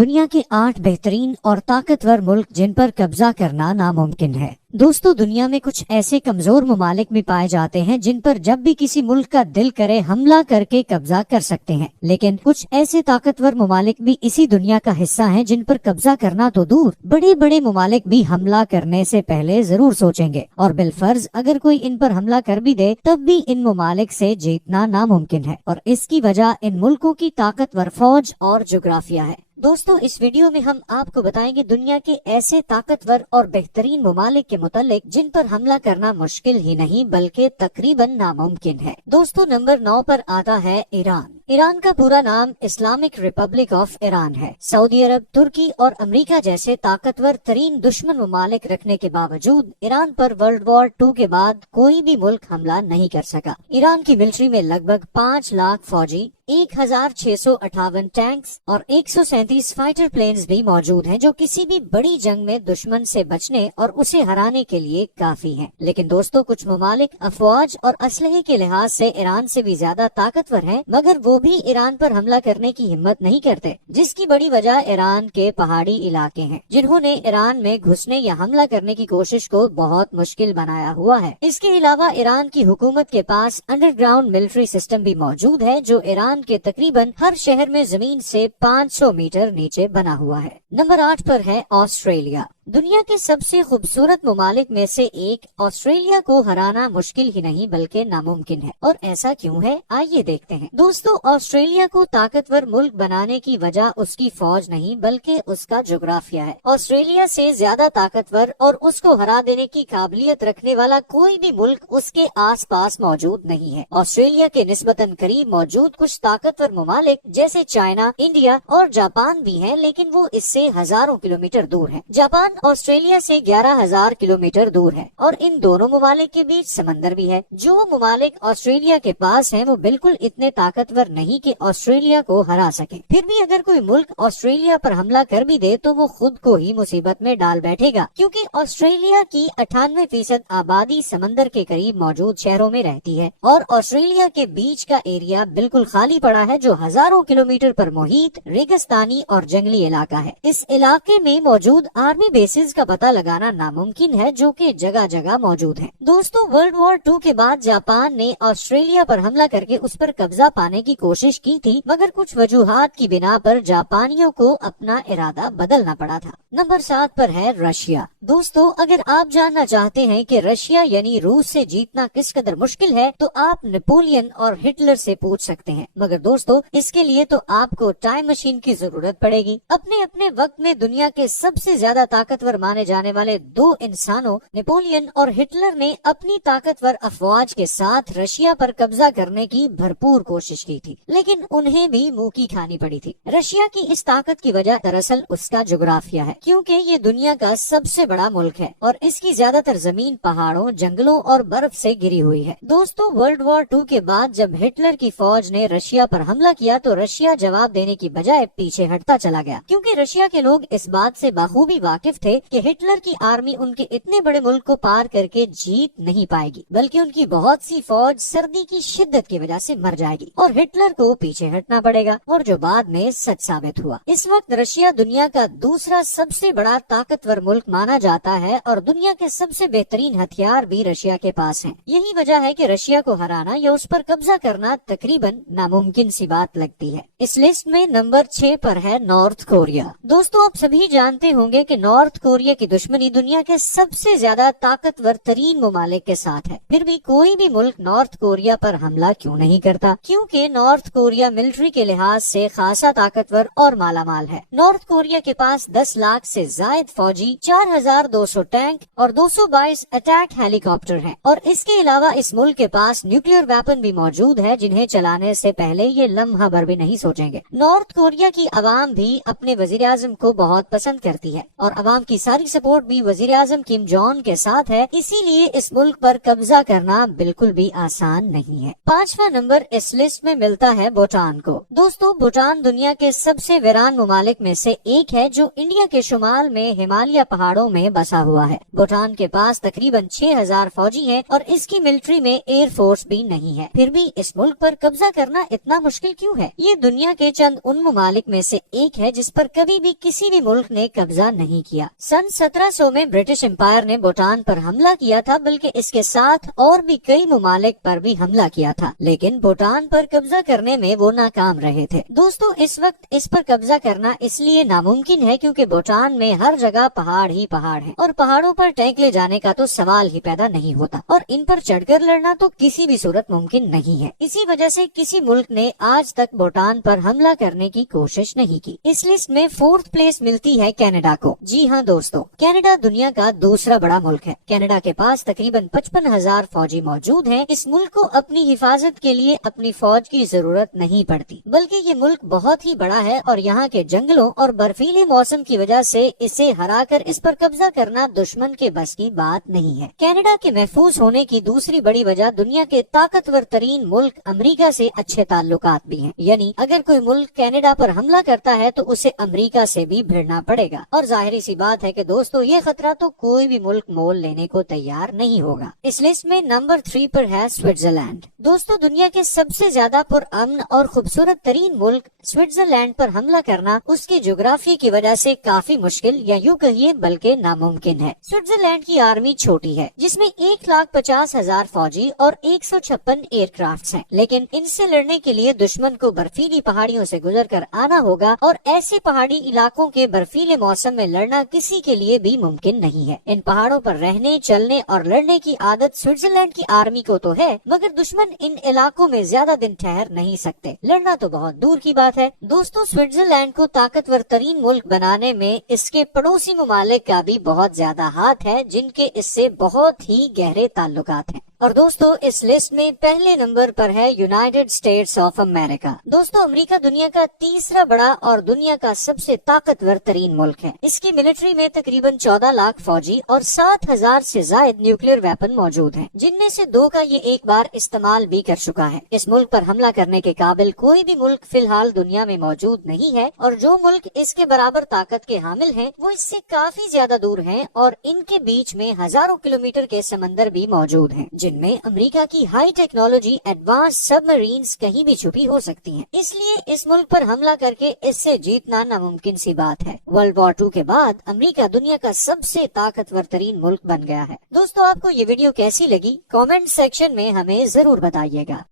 دنیا کے 8 بہترین اور طاقتور ملک جن پر قبضہ کرنا ناممکن ہے۔ دوستو، دنیا میں کچھ ایسے کمزور ممالک بھی پائے جاتے ہیں جن پر جب بھی کسی ملک کا دل کرے حملہ کر کے قبضہ کر سکتے ہیں، لیکن کچھ ایسے طاقتور ممالک بھی اسی دنیا کا حصہ ہیں جن پر قبضہ کرنا تو دور، بڑے بڑے ممالک بھی حملہ کرنے سے پہلے ضرور سوچیں گے، اور بالفرض اگر کوئی ان پر حملہ کر بھی دے تب بھی ان ممالک سے جیتنا ناممکن ہے، اور اس کی وجہ ان ملکوں کی طاقتور فوج اور جغرافیہ ہے۔ دوستو، اس ویڈیو میں ہم آپ کو بتائیں گے دنیا کے ایسے طاقتور اور بہترین ممالک کے متعلق جن پر حملہ کرنا مشکل ہی نہیں بلکہ تقریباً ناممکن ہے۔ دوستو، نمبر 9 پر آتا ہے ایران۔ ایران کا پورا نام اسلامک ریپبلک آف ایران ہے۔ سعودی عرب، ترکی اور امریکہ جیسے طاقتور ترین دشمن ممالک رکھنے کے باوجود ایران پر ورلڈ وار 2 کے بعد کوئی بھی ملک حملہ نہیں کر سکا۔ ایران کی ملٹری میں لگ بھگ 5 لاکھ فوجی، 1658 ٹینکس اور 137 فائٹر پلینز بھی موجود ہیں جو کسی بھی بڑی جنگ میں دشمن سے بچنے اور اسے ہرانے کے لیے کافی ہیں۔ لیکن دوستو، کچھ ممالک افواج اور اسلحے کے لحاظ سے ایران سے بھی زیادہ طاقتور ہیں، مگر وہ بھی ایران پر حملہ کرنے کی ہمت نہیں کرتے، جس کی بڑی وجہ ایران کے پہاڑی علاقے ہیں جنہوں نے ایران میں گھسنے یا حملہ کرنے کی کوشش کو بہت مشکل بنایا ہوا ہے۔ اس کے علاوہ ایران کی حکومت کے پاس انڈر گراؤنڈ ملٹری سسٹم بھی موجود ہے جو ایران کے تقریباً ہر شہر میں زمین سے 500 میٹر نیچے بنا ہوا ہے۔ نمبر 8 پر ہے آسٹریلیا۔ دنیا کے سب سے خوبصورت ممالک میں سے ایک آسٹریلیا کو ہرانا مشکل ہی نہیں بلکہ ناممکن ہے، اور ایسا کیوں ہے آئیے دیکھتے ہیں۔ دوستو، آسٹریلیا کو طاقتور ملک بنانے کی وجہ اس کی فوج نہیں بلکہ اس کا جغرافیہ ہے۔ آسٹریلیا سے زیادہ طاقتور اور اس کو ہرا دینے کی قابلیت رکھنے والا کوئی بھی ملک اس کے آس پاس موجود نہیں ہے۔ آسٹریلیا کے نسبتاً قریب موجود کچھ طاقتور ممالک جیسے چائنا، انڈیا اور جاپان بھی ہیں، لیکن وہ اس سے ہزاروں کلومیٹر دور ہیں۔ جاپان آسٹریلیا سے 11,000 کلومیٹر دور ہے، اور ان دونوں ممالک کے بیچ سمندر بھی ہے۔ جو ممالک آسٹریلیا کے پاس ہیں وہ بالکل اتنے طاقتور نہیں کہ آسٹریلیا کو ہرا سکیں۔ پھر بھی اگر کوئی ملک آسٹریلیا پر حملہ کر بھی دے تو وہ خود کو ہی مصیبت میں ڈال بیٹھے گا، کیونکہ آسٹریلیا کی 98% آبادی سمندر کے قریب موجود شہروں میں رہتی ہے، اور آسٹریلیا کے بیچ کا ایریا بالکل خالی پڑا ہے جو ہزاروں کلومیٹر پر محیط ریگستانی اور جنگلی علاقہ ہے۔ اس علاقے میں موجود آرمی بیسز کا پتہ لگانا ناممکن ہے جو کہ جگہ جگہ موجود ہیں۔ دوستو، ورلڈ وار 2 کے بعد جاپان نے آسٹریلیا پر حملہ کر کے اس پر قبضہ پانے کی کوشش کی تھی، مگر کچھ وجوہات کی بنا پر جاپانیوں کو اپنا ارادہ بدلنا پڑا تھا۔ نمبر 7 پر ہے رشیا۔ دوستو، اگر آپ جاننا چاہتے ہیں کہ رشیا یعنی روس سے جیتنا کس قدر مشکل ہے تو آپ نپولین اور ہٹلر سے پوچھ سکتے ہیں، مگر دوستو اس کے لیے تو آپ کو ٹائم مشین کی ضرورت پڑے گی۔ اپنے وقت میں دنیا کے سب سے زیادہ طاقتور مانے جانے والے 2 انسانوں نپولین اور ہٹلر نے اپنی طاقتور افواج کے ساتھ رشیا پر قبضہ کرنے کی بھرپور کوشش کی تھی، لیکن انہیں بھی منہ کی کھانی پڑی تھی۔ رشیا کی اس طاقت کی وجہ دراصل اس کا جغرافیہ ہے، کیونکہ یہ دنیا کا سب سے بڑا ملک ہے اور اس کی زیادہ تر زمین پہاڑوں، جنگلوں اور برف سے گری ہوئی ہے۔ دوستو، ورلڈ وار 2 کے بعد جب ہٹلر کی فوج نے رشیا پر حملہ کیا تو رشیا جواب دینے کی بجائے پیچھے ہٹتا چلا گیا، کیونکہ رشیا کے لوگ اس بات سے بخوبی واقف تھے کہ ہٹلر کی آرمی ان کے اتنے بڑے ملک کو پار کر کے جیت نہیں پائے گی، بلکہ ان کی بہت سی فوج سردی کی شدت کی وجہ سے مر جائے گی اور ہٹلر کو پیچھے ہٹنا پڑے گا، اور جو بعد میں سچ ثابت ہوا۔ اس وقت رشیا دنیا کا دوسرا سب سے بڑا طاقتور ملک مانا جاتا ہے اور دنیا کے سب سے بہترین ہتھیار بھی رشیا کے پاس ہیں۔ یہی وجہ ہے کہ رشیا کو ہرانا یا اس پر قبضہ کرنا تقریباً ناممکن سی بات لگتی ہے۔ اس لسٹ میں نمبر 6 پر ہے نارتھ کوریا۔ دوستو، آپ سبھی جانتے ہوں گے کہ نارتھ کوریا کی دشمنی دنیا کے سب سے زیادہ طاقتور ترین ممالک کے ساتھ ہے، پھر بھی کوئی بھی ملک نارتھ کوریا پر حملہ کیوں نہیں کرتا؟ کیونکہ نارتھ کوریا ملٹری کے لحاظ سے خاصا طاقتور اور مالا مال ہے۔ نارتھ کوریا کے پاس 10 لاکھ سے زائد فوجی، 4200 ٹینک اور 222 اٹیک ہیلی کاپٹر ہیں، اور اس کے علاوہ اس ملک کے پاس نیوکلیئر ویپن بھی موجود ہے جنہیں چلانے سے پہلے یہ لمحہ بھر بھی نہیں سوچیں گے۔ نارتھ کوریا کی عوام بھی اپنے وزیر اعظم کو بہت پسند کرتی ہے، اور عوام عوام کی ساری سپورٹ بھی وزیر اعظم کم جونگ کے ساتھ ہے، اسی لیے اس ملک پر قبضہ کرنا بالکل بھی آسان نہیں ہے۔ 5واں نمبر اس لسٹ میں ملتا ہے بھوٹان کو۔ دوستو بھوٹان دنیا کے سب سے ویران ممالک میں سے ایک ہے جو انڈیا کے شمال میں ہمالیہ پہاڑوں میں بسا ہوا ہے۔ بھوٹان کے پاس تقریباً 6000 فوجی ہیں اور اس کی ملٹری میں ایئر فورس بھی نہیں ہے، پھر بھی اس ملک پر قبضہ کرنا اتنا مشکل کیوں ہے؟ یہ دنیا کے چند ان ممالک میں سے ایک ہے جس پر کبھی بھی کسی بھی ملک نے قبضہ نہیں کیا۔ سن 1700 میں برٹش امپائر نے بھوٹان پر حملہ کیا تھا، بلکہ اس کے ساتھ اور بھی کئی ممالک پر بھی حملہ کیا تھا، لیکن بھوٹان پر قبضہ کرنے میں وہ ناکام رہے تھے۔ دوستو اس وقت اس پر قبضہ کرنا اس لیے ناممکن ہے کیونکہ بھوٹان میں ہر جگہ پہاڑ ہی پہاڑ ہیں اور پہاڑوں پر ٹینک لے جانے کا تو سوال ہی پیدا نہیں ہوتا، اور ان پر چڑھ کر لڑنا تو کسی بھی صورت ممکن نہیں ہے۔ اسی وجہ سے کسی ملک نے آج تک بھوٹان پر حملہ کرنے کی کوشش نہیں کی۔ اس لسٹ میں 4th پلیس ملتی ہے کینیڈا کو۔ جی ہاں دوستو، کینیڈا دنیا کا دوسرا بڑا ملک ہے۔ کینیڈا کے پاس تقریباً 55,000 فوجی موجود ہیں۔ اس ملک کو اپنی حفاظت کے لیے اپنی فوج کی ضرورت نہیں پڑتی، بلکہ یہ ملک بہت ہی بڑا ہے اور یہاں کے جنگلوں اور برفیلے موسم کی وجہ سے اسے ہرا کر اس پر قبضہ کرنا دشمن کے بس کی بات نہیں ہے۔ کینیڈا کے محفوظ ہونے کی دوسری بڑی وجہ دنیا کے طاقتور ترین ملک امریکہ سے اچھے تعلقات بھی ہیں، یعنی اگر کوئی ملک کینیڈا پر حملہ کرتا ہے تو اسے امریکہ سے بھی بھیڑنا پڑے گا، اور ظاہری سی بات ہے کہ دوستو یہ خطرہ تو کوئی بھی ملک مول لینے کو تیار نہیں ہوگا۔ اس لسٹ میں نمبر 3 پر ہے سوئٹزرلینڈ۔ دوستو دنیا کے سب سے زیادہ پرامن اور خوبصورت ترین ملک سوئٹزرلینڈ پر حملہ کرنا اس کے جغرافیے کی وجہ سے کافی مشکل یا یوں کہیے بلکہ ناممکن ہے۔ سوئٹزرلینڈ کی آرمی چھوٹی ہے جس میں 1,50,000 فوجی اور 156 ایئر کرافٹس ہیں، لیکن ان سے لڑنے کے لیے دشمن کو برفیلی پہاڑیوں سے گزر کر آنا ہوگا، اور ایسے پہاڑی علاقوں کے برفیلے موسم میں لڑنا کسی کے لیے بھی ممکن نہیں ہے۔ ان پہاڑوں پر رہنے، چلنے اور لڑنے کی عادت سوئٹزرلینڈ کی آرمی کو تو ہے، مگر دشمن ان علاقوں میں زیادہ دن ٹھہر نہیں سکتے، لڑنا تو بہت دور کی بات ہے۔ دوستو سوئٹزرلینڈ کو طاقتور ترین ملک بنانے میں اس کے پڑوسی ممالک کا بھی بہت زیادہ ہاتھ ہے، جن کے اس سے بہت ہی گہرے تعلقات ہیں۔ اور دوستو اس لسٹ میں پہلے نمبر پر ہے یونائیٹڈ اسٹیٹس آف امریکہ۔ دوستو امریکہ دنیا کا تیسرا بڑا اور دنیا کا سب سے طاقتور ترین ملک ہے۔ اس کی ملٹری میں تقریباً 14 لاکھ فوجی اور 7,000 سے زائد نیوکلیر ویپن موجود ہیں، جن میں سے 2 کا یہ ایک بار استعمال بھی کر چکا ہے۔ اس ملک پر حملہ کرنے کے قابل کوئی بھی ملک فی الحال دنیا میں موجود نہیں ہے، اور جو ملک اس کے برابر طاقت کے حامل ہیں وہ اس سے کافی زیادہ دور ہیں، اور ان کے بیچ میں ہزاروں کلومیٹر کے سمندر بھی موجود ہیں، جن میں امریکہ کی ہائی ٹیکنالوجی ایڈوانس سب مرینز کہیں بھی چھپی ہو سکتی ہیں۔ اس لیے اس ملک پر حملہ کر کے اس سے جیتنا ناممکن سی بات ہے۔ ورلڈ وار 2 کے بعد امریکہ دنیا کا سب سے طاقتور ترین ملک بن گیا ہے۔ دوستو آپ کو یہ ویڈیو کیسی لگی؟ کامنٹ سیکشن میں ہمیں ضرور بتائیے گا۔